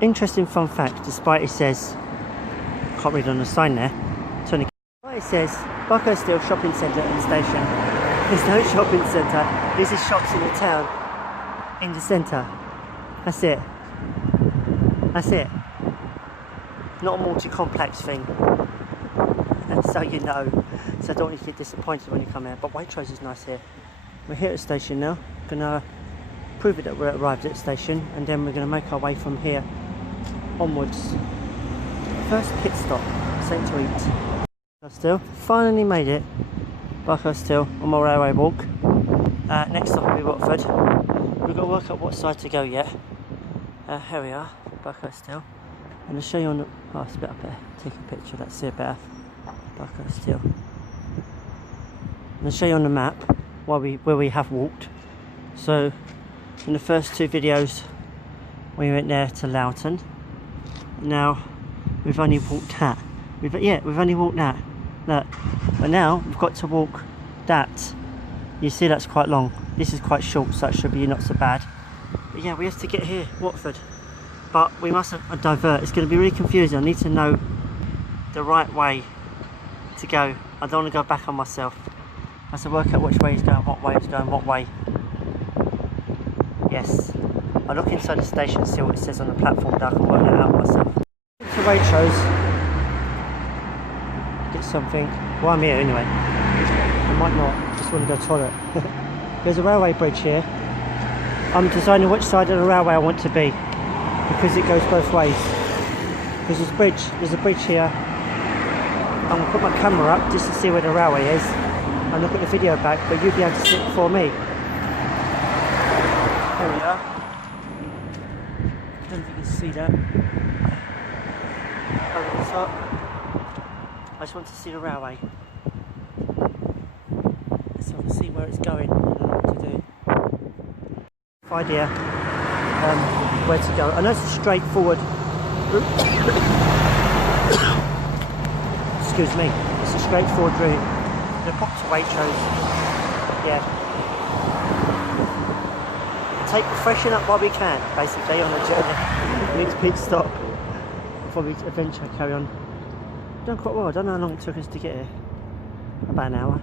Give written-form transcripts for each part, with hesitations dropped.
interesting fun fact, despite it says, can't read on the sign there, despite it says Buckhurst Hill Shopping Centre and Station. There's no shopping centre, this is shops in the town, in the centre. That's it. That's it. Not a multi-complex thing. So you know. So I don't want you to get disappointed when you come here. But Waitrose is nice here. We're here at the station now. Gonna prove it that we're arrived at the station, and then we're gonna make our way from here onwards. First pit stop, something to eat. Still, finally made it. Buckhurst Hill on my railway walk. Next stop will be Watford. We've got to work out what side to go yet. Here we are, Buckhurst Hill. And I'll show you on the, oh, it's a bit up there. Take a picture, let's see it better. Buckhurst Hill. And I'll show you on the map where we have walked. So, in the first two videos, we went there to Loughton. Now, we've only walked that. We've only walked that. Look, but now we've got to walk that. You see, that's quite long. This is quite short, so that should be not so bad. But yeah, we have to get here, Watford. But we must divert. It's going to be really confusing. I need to know the right way to go. I don't want to go back on myself. I have to work out which way is going, what way is going, what way. Yes. I look inside the station and see what it says on the platform, that I can work that out myself. To Waitrose. Get something. Well, I'm here anyway. I might not. Just want to go to the toilet. There's a railway bridge here. I'm deciding which side of the railway I want to be, because it goes both ways. There's a bridge here. I'm going to put my camera up just to see where the railway is and look at the video back, but you'll be able to see it before me. There we are. I don't know if you can see that. Over the top. I just want to see the railway. So I can see where it's going and what to do. Idea where to go. I know it's a straightforward route. Excuse me. It's a straightforward route. The pop to Waitrose. Yeah. Freshen up while we can, basically, on the journey. Next pit stop before we eventually carry on. Done quite well. I don't know how long it took us to get here. About an hour.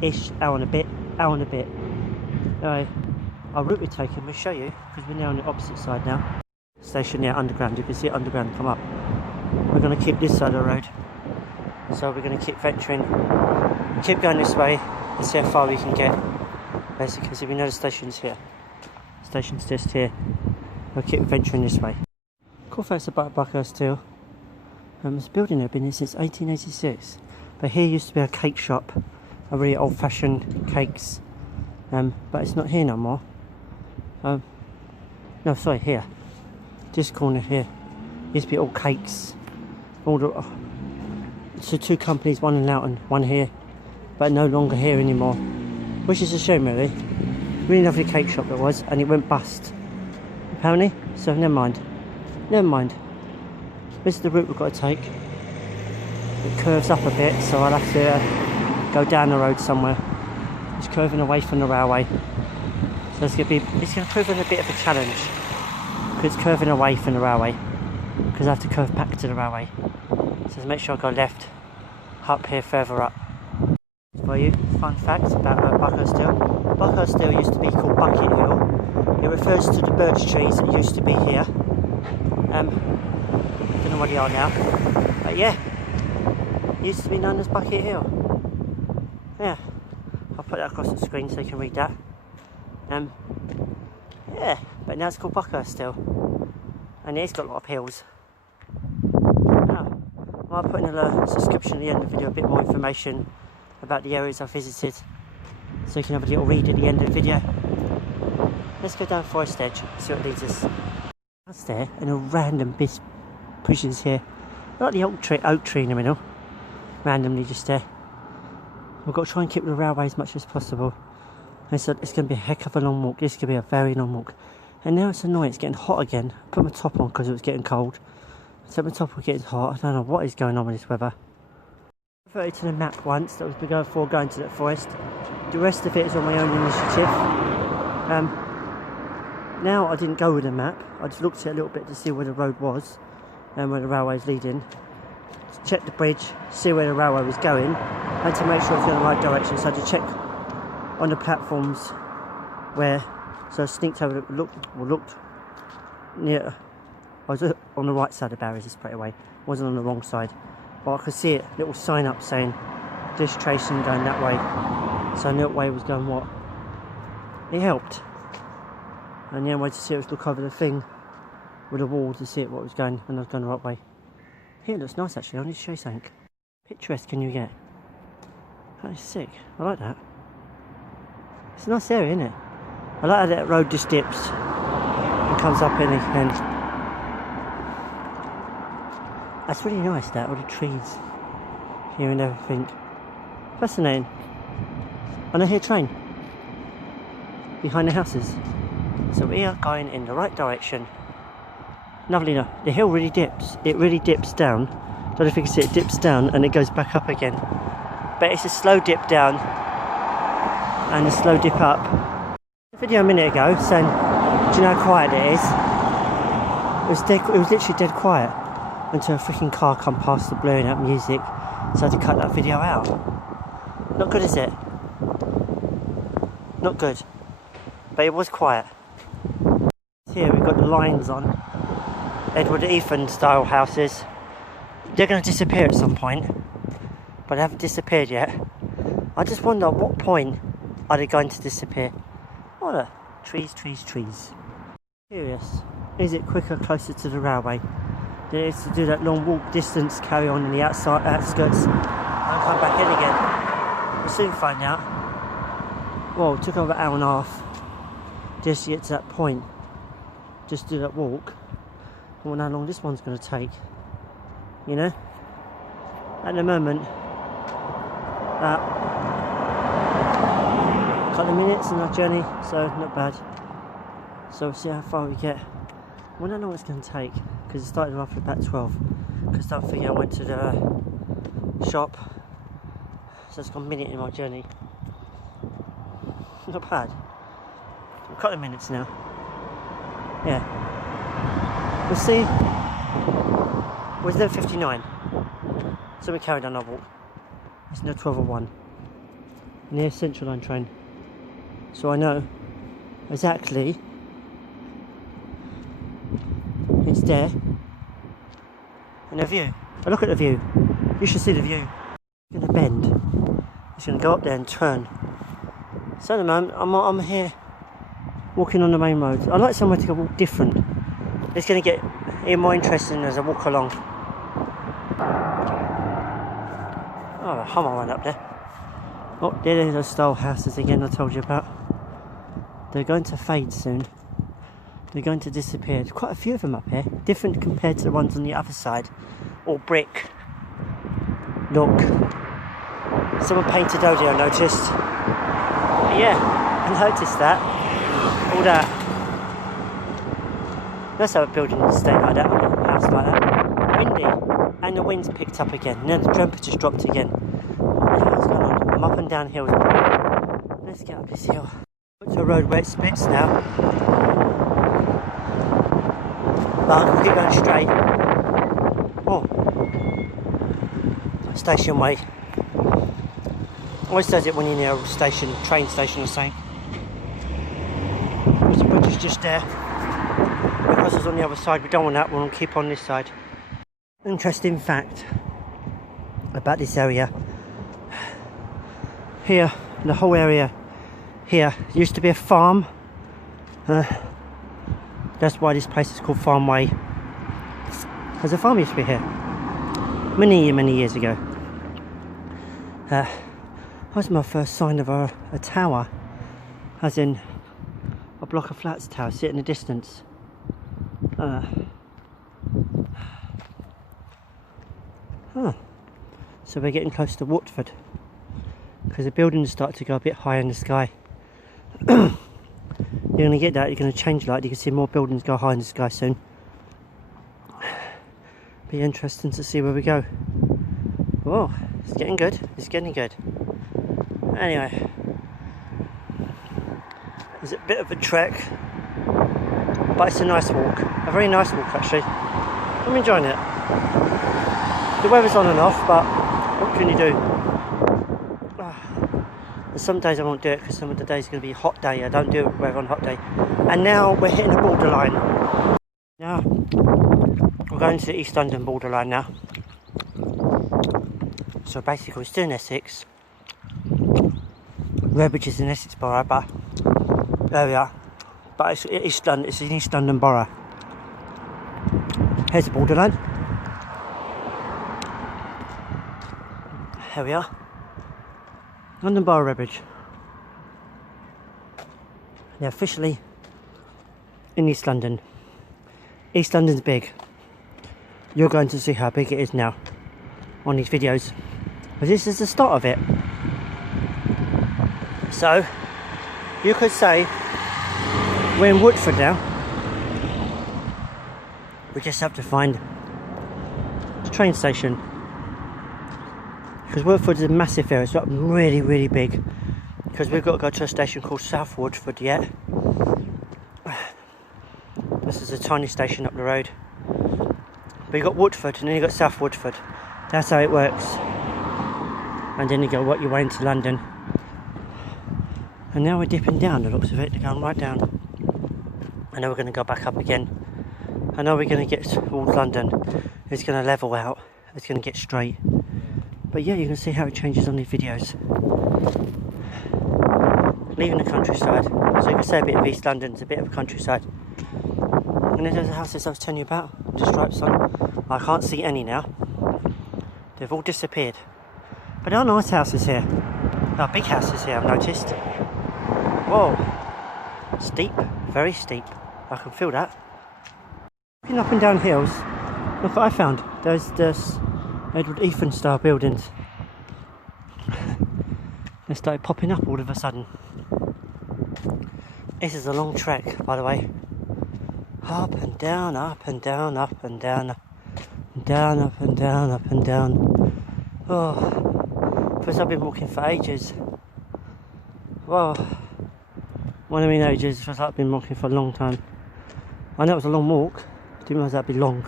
Ish, hour and a bit. Anyway, our route we're taking, we'll show you, because we're now on the opposite side now. Station there, underground. You can see it underground come up. We're going to keep this side of the road. So we're going to keep venturing, keep going this way, and see how far we can get. Basically, so we know the station's here. Station's just here. We'll keep venturing this way. Cool facts about Buckhurst Hill. This building has been here since 1886. But here used to be a cake shop, a really old-fashioned cakes. But it's not here no more. No, sorry, here. This corner here. Used to be all cakes. So two companies, one in Loughton, one here. But no longer here anymore. Which is a shame, really. Really lovely cake shop it was, and it went bust. Apparently, so never mind. This is the route we've got to take. It curves up a bit, so I'll have to go down the road somewhere. It's curving away from the railway. So it's going to prove a bit of a challenge. Because it's curving away from the railway. Because I have to curve back to the railway. So to make sure I go left, up here further up. For you, fun fact about Buckhurst Hill. Buckhurst Hill used to be called Bucket Hill. It refers to the birch trees that used to be here. Don't know where they are now. But yeah, it used to be known as Bucket Hill. Yeah, I'll put that across the screen so you can read that. Yeah, but now it's called Buckhurst Hill. And it's got a lot of hills. I'll put in a subscription at the end of the video, a bit more information about the areas I visited, so you can have a little read at the end of the video. Let's go down Forest Edge, see what leads us. That's there, and a random bushes here. Like the oak tree in the middle, randomly just there. We've got to try and keep the railway as much as possible. And so it's going to be a heck of a long walk. This is going to be a very long walk. And now it's annoying, it's getting hot again. I put my top on because it was getting cold. So my top was getting hot. I don't know what is going on with this weather. I referred to the map once that was before going to that forest. The rest of it is on my own initiative. Now I didn't go with a map, I just looked at it a little bit to see where the road was and where the railway was leading. Check the bridge, see where the railway was going, and to make sure it's in the right direction. So I had to check on the platforms where, so I sneaked over, looked near, I was on the right side of the barriers straight away, wasn't on the wrong side, but I could see it, little sign up saying this station going that way, so I knew what way it was going what. It helped, and the only way to see it was look over the thing with a wall to see it what was going, and I was going the right way. Here it looks nice actually, I need to show you something. Picturesque can you get? That is sick, I like that. It's a nice area, isn't it? I like how that road just dips and comes up in the end. That's really nice, that, all the trees here and everything. Fascinating. And I hear a train behind the houses. So we are going in the right direction. Lovely enough. The hill really dips. It really dips down. Don't know if you can see it dips down and it goes back up again. But it's a slow dip down and a slow dip up. A video a minute ago saying, do you know how quiet it is? It was literally dead quiet until a freaking car come past the blowing out music. So I had to cut that video out. Not good, is it? Not good. But it was quiet. Here we've got the lines on. Edward Ethan style houses. They're going to disappear at some point, but they haven't disappeared yet. I just wonder at what point are they going to disappear. What a trees, trees, trees. Curious, is it quicker closer to the railway than it is to do that long walk distance, carry on in the outside outskirts and come back in again? We'll soon find out. Well, it took over an hour and a half just to get to that point, just do that walk. I wonder how long this one's going to take, you know. At the moment, a couple of minutes in our journey, so not bad. So we'll see how far we get. I wonder how long it's going to take, because it started off at about 12. Because don't forget, I went to the shop, so it's gone a minute in my journey. Not bad. A couple of minutes now. Yeah. We'll see. Was there 59? So we carried on our walk. It's now 12:01. Near Central Line train. So I know exactly it's there. And the view. Oh, look at the view. You should see the view. It's going to bend. It's going to go up there and turn. So at the moment, I'm here walking on the main road. I like somewhere to go walk different. It's going to get even more interesting as I walk along. Oh, the Hummer went up there. Oh, there are those style houses again I told you about. They're going to fade soon. They're going to disappear. There's quite a few of them up here. Different compared to the ones on the other side. All brick. Look. Someone painted over here, I noticed. But yeah, I noticed that. All that. Let's have a building stay like that, or a house like that. Windy, and the wind's picked up again. And then the temperature's dropped again. What the hell's going on? I'm up and down hills. Let's get up this hill. Got to a road where it splits now. But I'll keep going straight. Oh, station way. Always does it when you're near a station, train station or something. The bridge is just there. Because it's on the other side, we don't want that one, we'll keep on this side. Interesting fact about this area. Here, the whole area here used to be a farm. That's why this place is called Farm Way. Because a farm used to be here many years ago. That was my first sign of a tower, as in a block of flats tower, sit in the distance. So we're getting close to Waterford because the buildings start to go a bit higher in the sky. You're going to get that, you're going to change light, you can see more buildings go high in the sky soon. Be interesting to see where we go. Whoa, it's getting good, it's getting good. Anyway, it's a bit of a trek but it's a nice walk, a very nice walk actually. I'm enjoying it. The weather's on and off, but what can you do? And some days I won't do it because some of the days are going to be a hot day. I don't do weather on a hot day. And now we're hitting the borderline. Now we're going to the East London borderline now. So basically we're still in Essex. Redbridge is in Essex borough, but there we are. But it's East London. It's in East London borough. Here's the borderline. Here we are. London Borough, Redbridge. They're officially in East London. East London's big. You're going to see how big it is now on these videos. But this is the start of it. So, you could say we're in Woodford now. We just have to find the train station. Because Woodford is a massive area, it's not really, really big. Because we've got to go to a station called South Woodford yet. This is a tiny station up the road. But you got Woodford and then you got South Woodford. That's how it works. And then you go what your way into London. And now we're dipping down the looks of it, they're going right down. I know we're going to go back up again. I know we're going to get towards London. It's going to level out. It's going to get straight. But yeah, you can see how it changes on these videos. Leaving the countryside. So you can say a bit of East London's a bit of countryside. And then there's the houses I was telling you about, with the stripes on. I can't see any now. They've all disappeared. But there are nice houses here. There are big houses here, I've noticed. Whoa. Steep, very steep. I can feel that. Looking up and down hills, look what I found. There's this Edward Ethan style buildings. They started popping up all of a sudden. This is a long trek, by the way. Up and down, up and down, up and down, and down, up and down, up and down. Oh, because I've been walking for ages. Whoa. When I mean ages, it feels like I've been walking for a long time. I know it was a long walk, didn't realise that'd be long.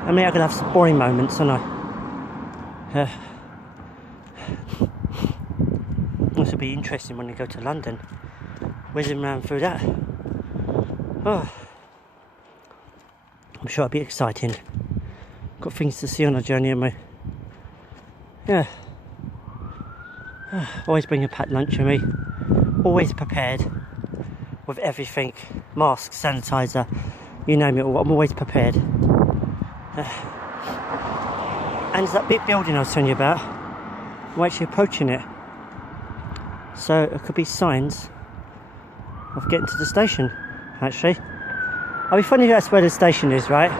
I mean, I could have some boring moments, don't I? This will be interesting when we go to London. Whizzing around through that. Oh. I'm sure it'll be exciting. Got things to see on our journey, haven't we? Yeah. Always bring a packed lunch with me. Always prepared with everything. Mask, sanitizer, you name it all. I'm always prepared. And there's that big building I was telling you about. We're actually approaching it. So it could be signs of getting to the station, actually. It'll be funny if that's where the station is, right?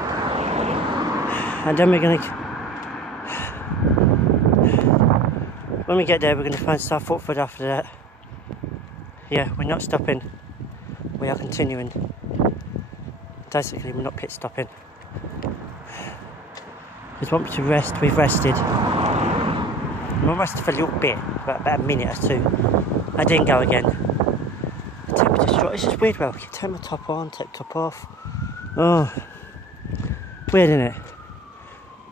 And then we're going to... When we get there, we're going to find South Woodford after that. Yeah, we're not stopping. We are continuing. Basically, we're not pit stopping. We just want to rest. We've rested. I'm rested for a little bit, about a minute or two. I didn't go again. The temperature's dropped. It's just weird. Well, you can take my top on, take the top off. Oh, weird, isn't it?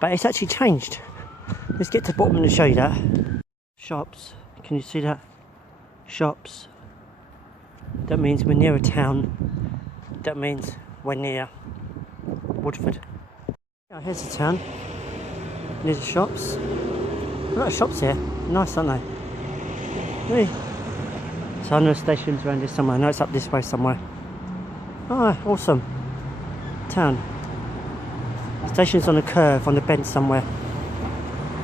But it's actually changed. Let's get to the bottom and show you that. Shops. Can you see that? Shops. That means we're near a town. That means we're near Woodford. Oh, here's the town. There's the shops. A lot of shops here. Nice, aren't they? Hey. So I know stations around here somewhere. I know it's up this way somewhere. Oh, awesome. Town. Station's on a curve, on a bend somewhere.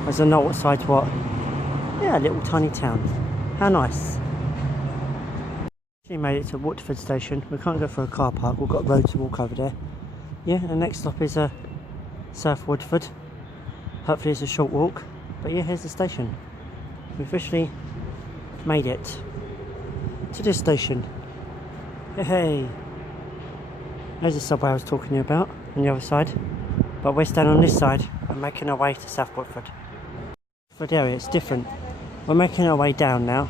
I don't know what side's what. Yeah, a little tiny town. How nice. We made it to Waterford Station. We can't go for a car park. We've got a road to walk over there. Yeah, the next stop is South Woodford. Hopefully it's a short walk. But yeah, here's the station. We officially made it to this station. Hey, there's the subway I was talking to you about on the other side. But we're standing on this side and making our way to South Woodford. For the area, it's different. We're making our way down now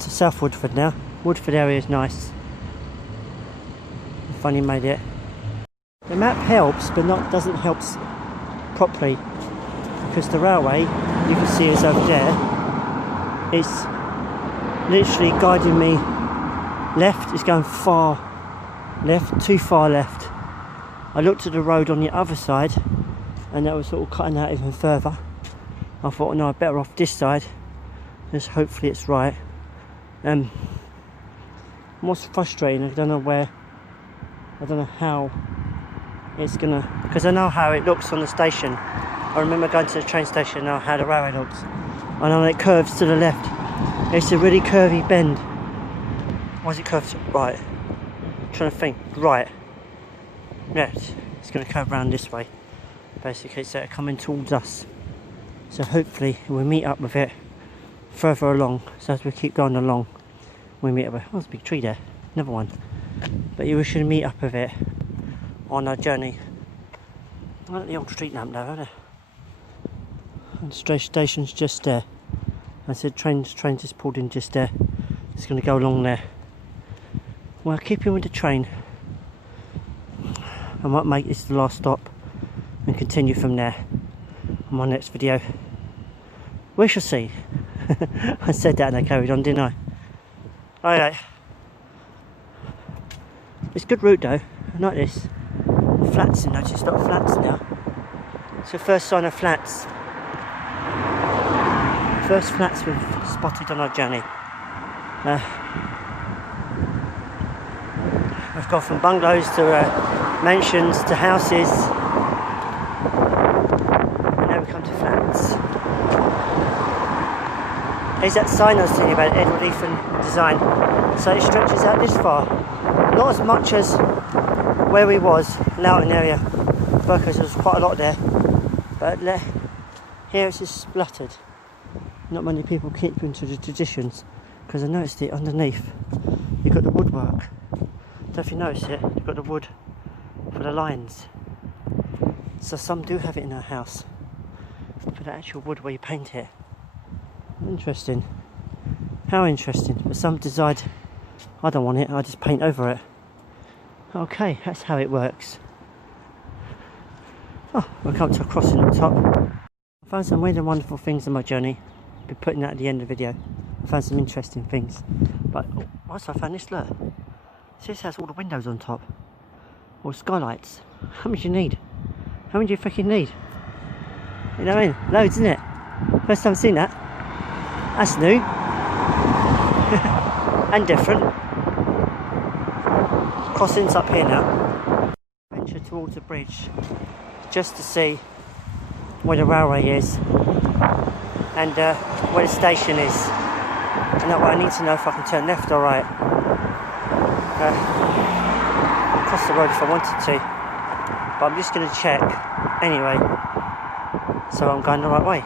to South Woodford now. Woodford area is nice. I finally made it. The map helps, but doesn't help properly, because the railway, you can see is over there. It's literally guiding me left. It's going far left, too far left. I looked at the road on the other side, and that was sort of cutting out even further. I thought, no, I'm better off this side. Just hopefully it's right. What's frustrating, I don't know how it's gonna, because I know how it looks on the station. I remember going to the train station, and know how the railway looks. I know it curves to the left. It's a really curvy bend. Why is it curved? Right. I'm trying to think. Right. Yeah, it's going to curve around this way. Basically, so it's coming towards us. So hopefully we'll meet up with it further along. So as we keep going along, we meet up with. Oh, there's a big tree there. Another one. But we should meet up with it on our journey. I like the old street lamp though, isn't it? And the station's just there. I said train just pulled in just there. It's going to go along there. Well, keeping with the train, I might make this the last stop and continue from there on my next video. We shall see. I said that and I carried on, didn't I? Alright. It's a good route though. I like this. Flats, and I just got flats now. It's the first sign of flats. First flats we've spotted on our journey. We've gone from bungalows to mansions to houses, and now we come to flats. There's that sign I was telling you about, Edward Ethan Design. So it stretches out this far. Not as much as where we was, Loughton area, because there was quite a lot there. But here it's just splattered. Not many people keep into the traditions, because I noticed it underneath. You've got the woodwork. Don't know if you notice it, you've got the wood for the lines. So some do have it in their house, for the actual wood where you paint it. Interesting. How interesting. But some decide, I don't want it, I just paint over it. Okay, that's how it works. Oh, we'll come to a crossing at the top. I found some weird and wonderful things on my journey. I'll be putting that at the end of the video. I found some interesting things. But also I found this, look. This has all the windows on top. Or skylights. How many do you need? How many do you freaking need? You know what I mean? Loads, isn't it? First time I've seen that. That's new. And different. Crossings up here now. Venture towards the bridge just to see where the railway is and where the station is. And that way I need to know if I can turn left or right. Across the road if I wanted to, but I'm just going to check anyway, so I'm going the right way.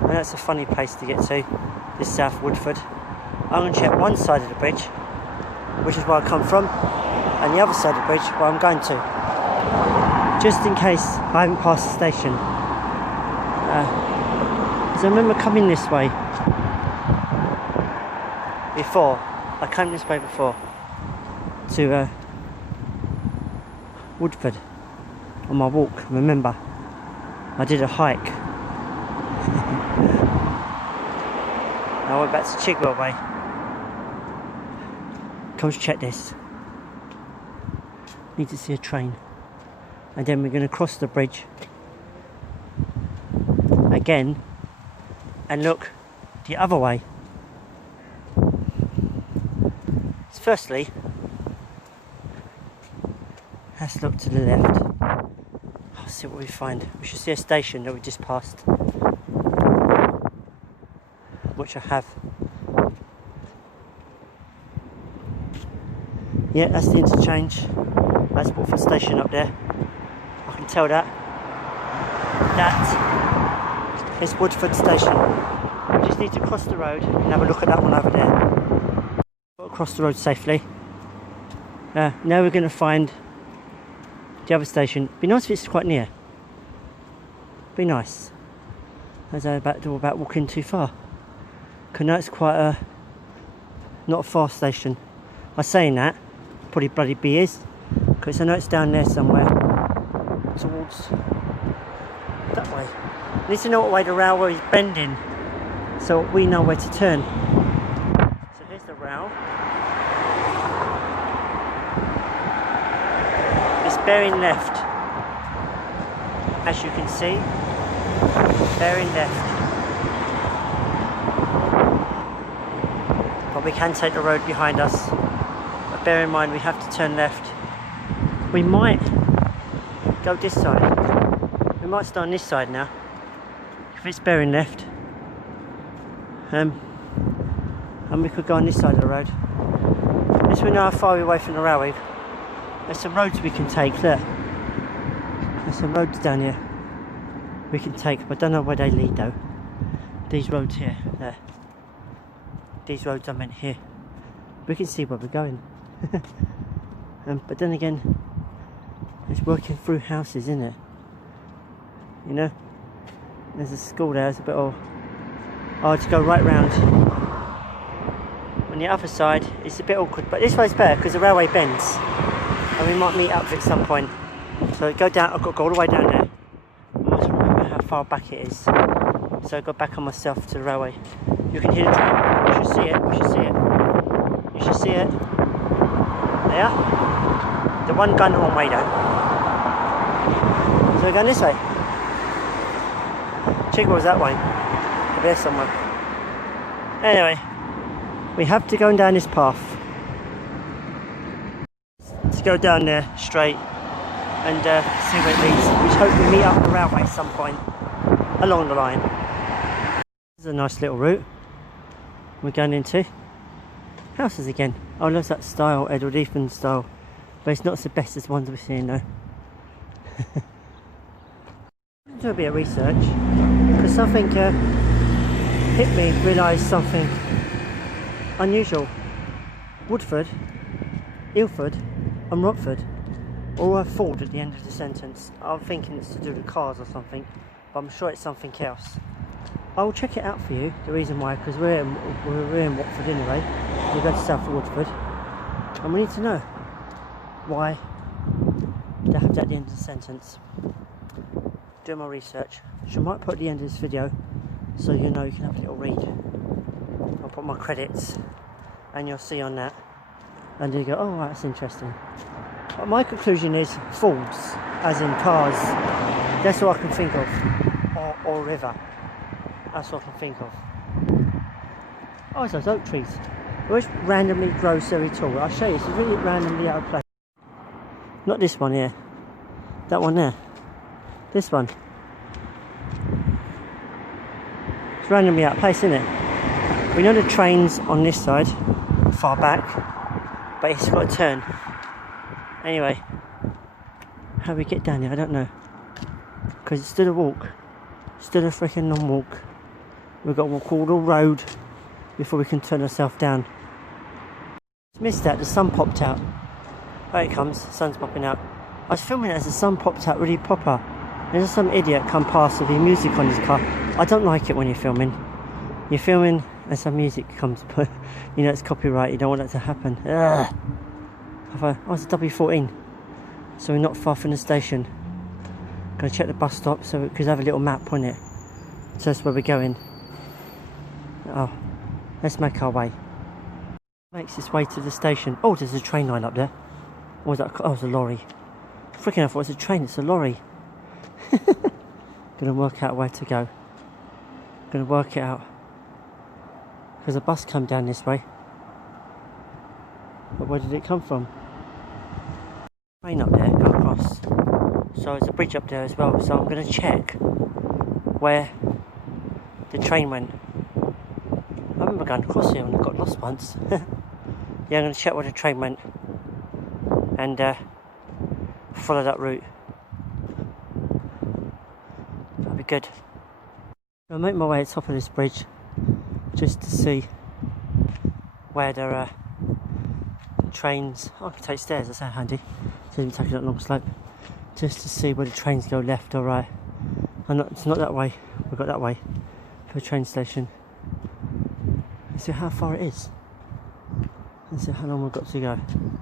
And that's a funny place to get to, this South Woodford. I'm going to check one side of the bridge, which is where I come from, and the other side of the bridge where I'm going to, just in case I haven't passed the station. Because I remember coming this way before. I came this way before to Woodford on my walk. Remember, I did a hike. I went back to Chigwell way. Come to check this. Need to see a train, and then we're going to cross the bridge again and look the other way. Firstly, let's look to the left. I'll see what we find. We should see a station that we just passed, which I have. Yeah, that's the interchange. That's Waterford Station up there. I can tell that. That is Woodford Station. We just need to cross the road and have a look at that one over there. Across the road safely. Now we're going to find the other station. Be nice if it's quite near. Be nice. As I'm about walking too far. Because now it's quite not a fast station. I'm saying that, probably bloody be is, because I know it's down there somewhere, towards that way. I need to know what way the railway is bending, so we know where to turn. So here's the rail. It's bearing left, as you can see, bearing left. But we can take the road behind us. But bear in mind we have to turn left. We might go this side. We might start on this side now. If it's bearing left. And we could go on this side of the road. As we know how far we're away from the railway. There's some roads we can take, look. There's some roads down here we can take, but I don't know where they lead though. These roads here, there. These roads I meant here. We can see where we're going. But then again, it's working through houses, isn't it? You know? There's a school there, it's a bit all hard to go right round. On the other side, it's a bit awkward, but this way's better because the railway bends. And we might meet up at some point. So go down, I've got to go all the way down there. I must remember how far back it is. So I go back on myself to the railway. You can hear the train. You should see it. You should see it. You should see it. There. The one going the wrong way though. So we're going this way. Chigwell's that way. Over there somewhere. Anyway, we have to go down this path. To go down there straight and see where it leads. We hope we meet up the railway at some point along the line. This is a nice little route we're going into. Houses again. I love that style, Edward Ethan style, but it's not the best as ones we've seen though. Do a bit of research because something hit me, realised something unusual. Woodford, Ilford and Rockford all have Ford at the end of the sentence. I'm thinking it's to do with cars or something, but I'm sure it's something else. I will check it out for you, the reason why, because we're in Watford anyway. We go to South of Woodford, and we need to know why they have that at the end of the sentence. Do my research, which I might put at the end of this video, so you know you can have a little read. I'll put my credits, and you'll see on that, and you go, oh, that's interesting. But my conclusion is Fords, as in cars. That's what I can think of, or river. That's what I can think of. Oh, it's those oak trees. Which randomly grows very tall. I'll show you, it's really randomly out of place. Not this one here. That one there. This one. It's randomly out of place, isn't it? We know the train's on this side, far back, but it's got to turn. Anyway, how we get down here, I don't know. Because it's still a walk. Still a freaking long walk. We've got to walk all the road before we can turn ourselves down. Missed that, the sun popped out. There it comes, the sun's popping out. I was filming it as the sun popped out really proper. There's some idiot come past with the music on his car. I don't like it when you're filming. You're filming and some music comes, but you know it's copyright, you don't want that to happen. Ugh. Oh, it's a W14. So we're not far from the station. Gonna check the bus stop so we could have a little map on it. So that's where we're going. Oh, let's make our way. Makes its way to the station. Oh, there's a train line up there. What was that? Oh, it's a lorry. Freaking I thought it was a train, it's a lorry. Gonna work out where to go. Gonna work it out. Because a bus come down this way. But where did it come from? Train up there, go across. So there's a bridge up there as well. So I'm gonna check where the train went. I remember going across here and I got lost once. Yeah, I'm going to check where the train went and follow that route. That'll be good. I'll make my way to the top of this bridge just to see where there are trains. Oh, I can take stairs, that's how handy. So I'm taking that long slope just to see where the trains go left or right. It's not that way, we've got that way for a train station. See how far it is. Let's see how long we've got to go.